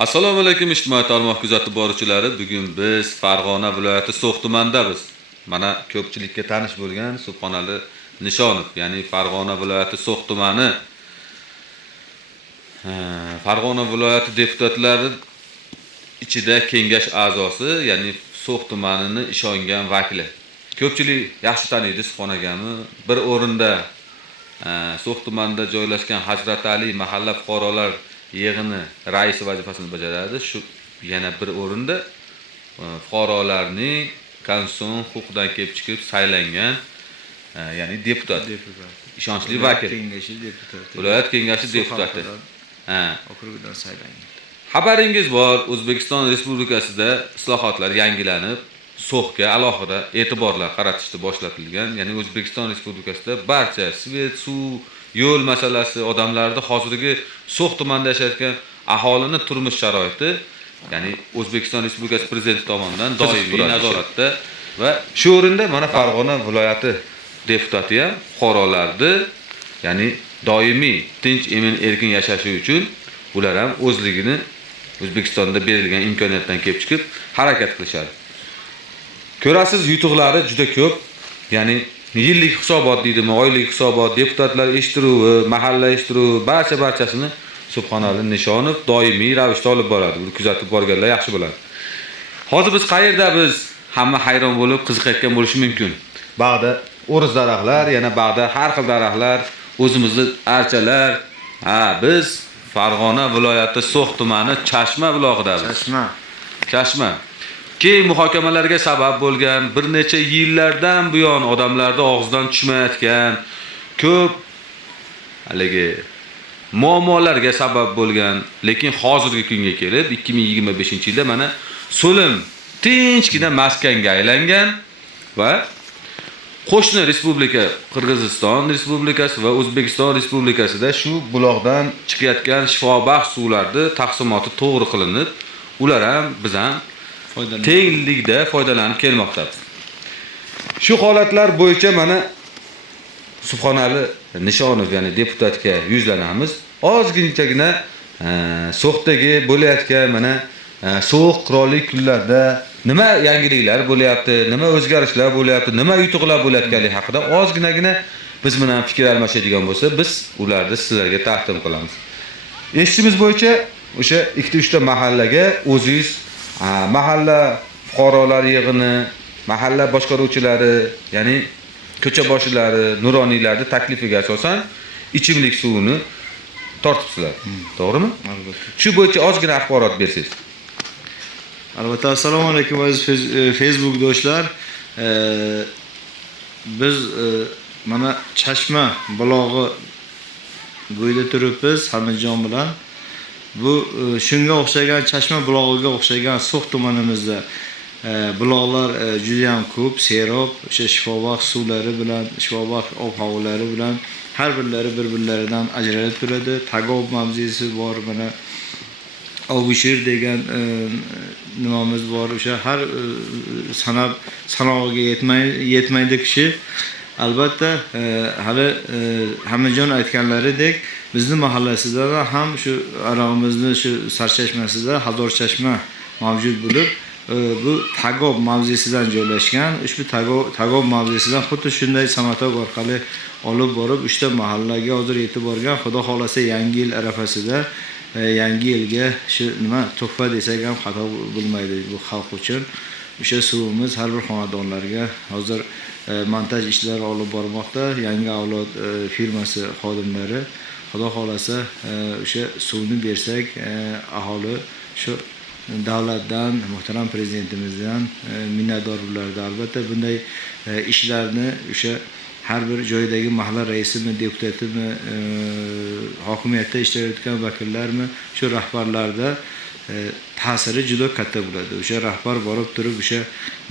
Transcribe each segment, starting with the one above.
Assalomu alaykum ijtimoiy tarmoq kuzatib boruvchilari. Bugun biz Farg'ona viloyati So'x tumanidamiz. Mana ko'pchilikka tanish bo'lgan Subhonali Nishonov, ya'ni Farg'ona viloyati So'x tumani Farg'ona viloyati deputatlari ichida kengash a'zosi, ya'ni So'x tumanini ishongan vakili. Ko'pchilik yaxshi taniydi Subhon akamni. Bir o'rinda So'x tumanida joylashgan Hazrat Ali mahalla fuqarolar yig'ini raisi vazifasini bajaradi. Shu yana bir o'rinda fuqarolarning konstitutsion huquqidan kelib chiqib saylangan, ya'ni deputat. Ishonchli vakil. Viloyat kengashi deputati. Okrugidan saylangan. Xabaringiz bor, O'zbekiston Respublikasida islohotlar yangilanib, So'xga alohida e'tiborlar qaratishni boshlatilgan. Ya'ni O'zbekiston Respublikasida barcha svet, suv, yo'l masalasi, odamlarning hozirgi So'x tumanida yashayotgan aholini turmush sharoiti, ya'ni O'zbekiston Respublikasi prezidenti tomonidan doimiy nazoratda va shu o'rinda mana Farg'ona viloyati deputati ham fuqarolarni, ya'ni doimiy tinch, emin, erkin yashashi uchun ular ham o'zligini O'zbekistonda berilgan imkoniyatdan kelib chiqib harakat qilishadi. Ko'rasiz, yutuqlari juda ko'p. Ya'ni yillik hisobot deydimi, oylik hisobot, deputatlar eshittiruvi, mahalla eshittiruvi, barchasini Subhonali Nishonov doimiy ravishda olib boradi. Buni kuzatib borganlar yaxshi biladi. Hozir biz qayerdamiz? Hamma hayron bo'lib qiziqayotgan bo'lishi mumkin. Bag'da o'riz daraxtlar, yana bag'da har xil daraxtlar, o'zimizni archalar. Biz Farg'ona viloyati So'x tumani Chashma bulog'idamiz. Chashma. Keng muhokamalarga sabab bo'lgan, bir necha yillardan buyon odamlarda og'zidan tushmayotgan ko'p haligi muammolarga sabab bo'lgan, lekin hozirgi kunga kelib 2025-yilda mana so'lim tinchgina maskanga aylangan va qo'shni respublika Qirg'iziston Respublikasi va O'zbekiston Respublikasida shu buloqdan chiqayotgan shifobaxsh suvlarni taqsimoti to'g'ri qilinib, ular ham biz ham tenglikda foydalanib kelmoqdamiz. Shu holatlar bo'yicha mana Subhonali Nishonov, ya'ni deputatga yuzlanamiz. Ozginchagina So'xdagi bo'layotgan mana So'x qirollik kunlarida nima yangiliklar bo'layapti, nima o'zgarishlar bo'layapti, nima yutuqlar bo'layotganligi haqida ozginagina biz bilan fikr almashadigan bo'lsa, biz ularni sizlarga taqdim qilamiz. Eshitishimiz bo'yicha o'sha 2-3 ta mahallaga o'zingiz mahalla fuqarolar yig'ini, mahalla boshqaruvchilari, ya'ni ko'cha boshilari, nuroniylarning taklifiga asosan ichimlik suvini tortibsizlar. To'g'rimi? Albatta. Shu bo'yicha ozgina axborot bersangiz. Albatta, assalomu alaykum aziz Facebook do'stlar. Biz mana Chashma bulog'i bo'yida turibmiz Hamidjon bilan. Bu shunga o'xshagan Chashma bulog'iga o'xshagan So'x tumanimizda buloqlar juda ham ko'p, serob, o'sha shifobaxsh suvlari bilan, shifobaxsh ob-havolari bilan har birlari bir-birlaridan ajralib turadi. Tagob mavzesi bor, mana Obushir degan nimamiz bor. O'sha har sanog'iga yetmaydi kishi. Albatta, hali Hamidjon aytganlaridek, bizni mahallasida ham shu arog'imizni shu sarchashmasida Hazor Chashma mavjud bo'lib, bu Tagob mavzesidan joylashgan. Ushbu Tagob mavzesidan xuddi shunday samatog orqali olib borib 3 ta mahallaga hozir yetib borgan. Xudo xolasa yangi yil arafasida yangi yilga shu nima tuhfa desak ham xato bo'lmaydi bu xalq uchun. O'sha suvimiz har bir xonadonlarga hozir montaj ishlari olib bormoqda. Yangi avlod firmasi xodimlari. Xudo xolasa o'sha suvni bersak, aholi shu davlatdan, muhtaram prezidentimizdan minnatdor bo'ladi. Albatta bunday ishlarni o'sha har bir joydagi mahalla raisimi, deputatimi, hokimiyatda ishlayotgan vakillarmi, shu rahbarlarda ta'siri juda katta bo'ladi. O'sha rahbar borib turib o'sha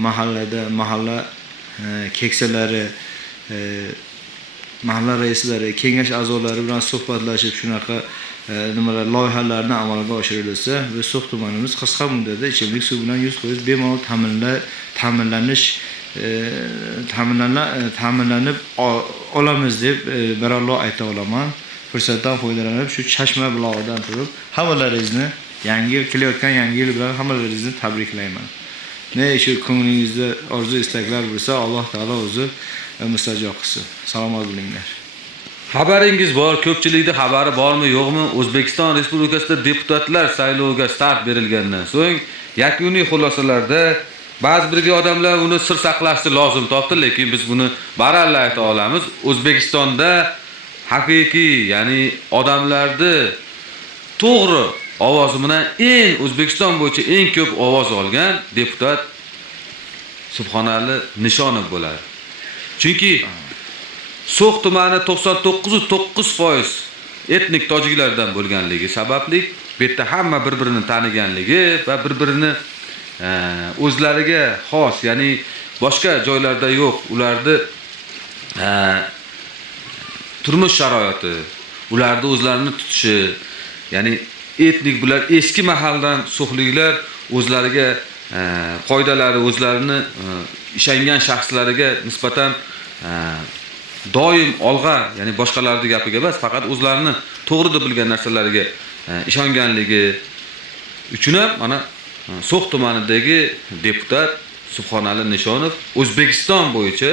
mahallada mahalla keksalari, mahalla raislari, kengash a'zolari bilan suhbatlashib shunaqa nimalar loyihalarni amalga oshirilsa, biz So'x tumanimiz qisqa muddatda ichimlik suv bilan 100% bemalol ta'minlanib olamiz deb barallo ayta olaman. Fursatdan foydalanib shu Chashma bulog'idan turib hammalaringizni Yangi yil kelayotgan yangi yil bilan hammalaringizni tabriklayman. Ne shu ko'nglingizda orzu istaklar bo'lsa, Alloh taolo o'zi mustajob qilsin. Salomat bo'linglar. Xabaringiz bor, ko'pchilikda xabari bormi, yo'qmi? O'zbekiston Respublikasida deputatlar sayloviga start berilgandan so'ng yakuniy xulosalarda ba'zi bir odamlar uni sir saqlashni lozim topdi, lekin biz buni baralla ayta olamiz. O'zbekistonda haqiqiy, ya'ni odamlarni to'g'ri ovozi bilan O'zbekiston bo'yicha eng ko'p ovoz olgan deputat Subhonali Nishonov bo'ladi. Chunki So'x tumani 99.9% etnik tojiklardan bo'lganligi sababli bu yerda hamma bir-birini taniganligi va bir-birini o'zlariga xos, ya'ni boshqa joylarda yo'q, ularni turmush sharoiti, ularni o'zlarini tutishi, ya'ni etnik bular eski mahaldan so'xliklar o'zlariga qoidalari, o'zlarini ishongan shaxslariga nisbatan doim olg'a, ya'ni boshqalarning gapiga emas, faqat o'zlarini to'g'ri deb bilgan narsalariga ishonganligi uchun ham mana So'x tumanidagi deputat Subhonali Nishonov O'zbekiston bo'yicha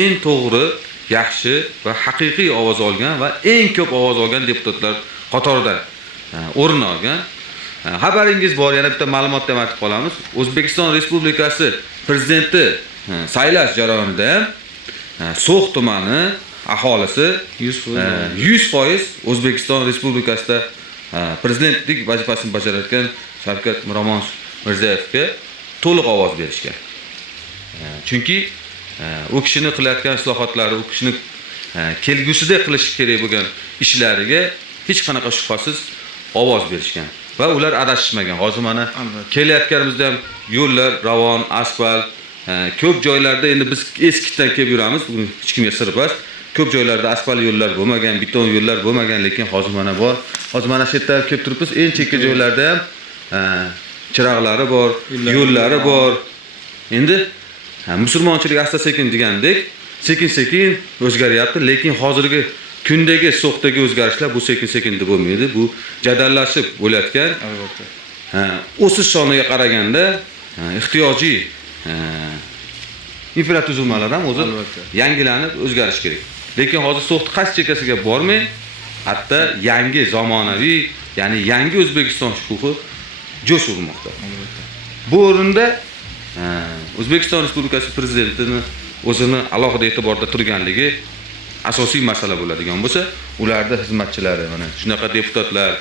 eng to'g'ri, yaxshi va haqiqiy ovoz olgan va eng ko'p ovoz olgan deputatlar qatorida o'rin olgan. Xabaringiz bor, yana bitta ma'lumot ham aytib qolamiz. O'zbekiston Respublikasi prezidenti saylash jarayonida So'x tumani aholisi 100% O'zbekiston Respublikasida prezidentlik vazifasini bajarayotgan Shavkat Mirziyoyevga to'liq ovoz berishgan. Chunki u kishining qilayotgan islohotlari, u kishining kelgusida qilish kerak bo'lgan ishlariga hech qanaqa shubhasiz ovoz berishgan va ular adashishmagan. Hozir mana kelayotganimizda ham yo'llar ravon, asfalt, ko'p joylarda endi biz eskidan kelib yuramiz, bu hech kimga sir emas. Ko'p joylarda asfalt yo'llar bo'lmagan, beton yo'llar bo'lmagan, lekin hozir mana bor. Hozir mana shu yerda kelib turibmiz, eng chekka joylarda ham chiroqlari bor, yo'llari bor. Endi musulmonchilik asta-sekin degandek, sekin-sekin o'zgaryapti, lekin hozirgi kundagi So'xdagi o'zgarishlar bu sekin-sekin deb bo'lmaydi. Bu jadallashib bo'layotgan. Albatta. O'sish soniga qaraganda ehtiyojiy infratuzilmalar ham o'zi yangilanib o'zgarish kerak. Lekin hozir So'x qaysi chekkasiga bormay, hatto yangi zamonaviy, ya'ni yangi O'zbekiston shukuhi jo'sh urmoqda. Bu o'rinda O'zbekiston Respublikasi prezidentining o'zini alohida e'tiborda turganligi asosiy masala bo'ladigan bo'lsa, ularda xizmatchilari, mana shunaqa deputatlar,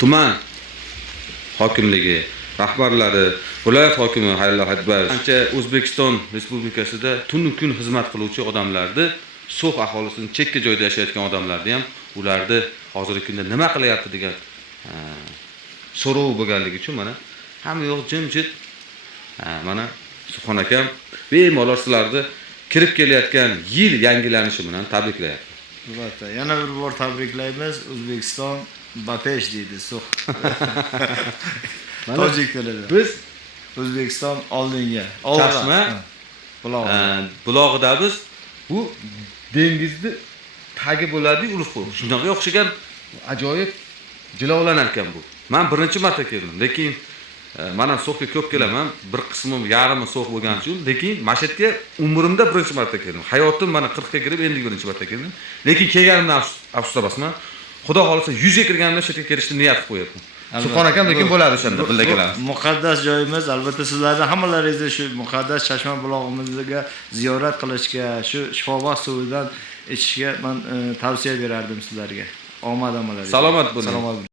tuman hokimligi rahbarlari, viloyat hokimi Xayrullo Hatbayev ancha O'zbekiston Respublikasida tun-kun xizmat qiluvchi odamlarni, So'x aholisining chekka joyda yashayotgan odamlarni ham ularni hozirgi kunda nima qilyapti degan so'rov bo'lganligi uchun mana hamma yo'q jimjit, mana Subhon akam bemalol sizlarni kirib kelayotgan yil yangilanishi bilan tabriklayapti. Albatta, yana bir bor tabriklaymiz. O'zbekiston Bapesh deydi So'x. Tojik tilida. Biz O'zbekiston oldinga. Chashma bulog'ida biz bu dengizni tagi bo'ladi, urug'i. Shunga o'xshagan ajoyib jilovlanar ekan bu. Men birinchi marta keldim, lekin mana So'xga ko'p kelaman, bir qismim yarimi So'x bo'lgani uchun, lekin Mashhadga umrimda birinchi marta keldim. Hayotim mana 40 ga kirib, endi birinchi marta keldim. Lekin kelganimdan afsus emasman. Xudo xolisa 100 ga kirganimda shu yerga kelishni niyat qo'yapman. Subhon akam lekin bo'ladi o'shanda birga kelamiz. Muqaddas joyimiz, albatta sizlarni hammalaringizni shu muqaddas Chashma bulog'imizga ziyorat qilishga, shu shifobaxsh suvidan ichishga men tavsiya berardim sizlarga. Omad amalariga. Salomat bo'ling. Salomat bo'ling.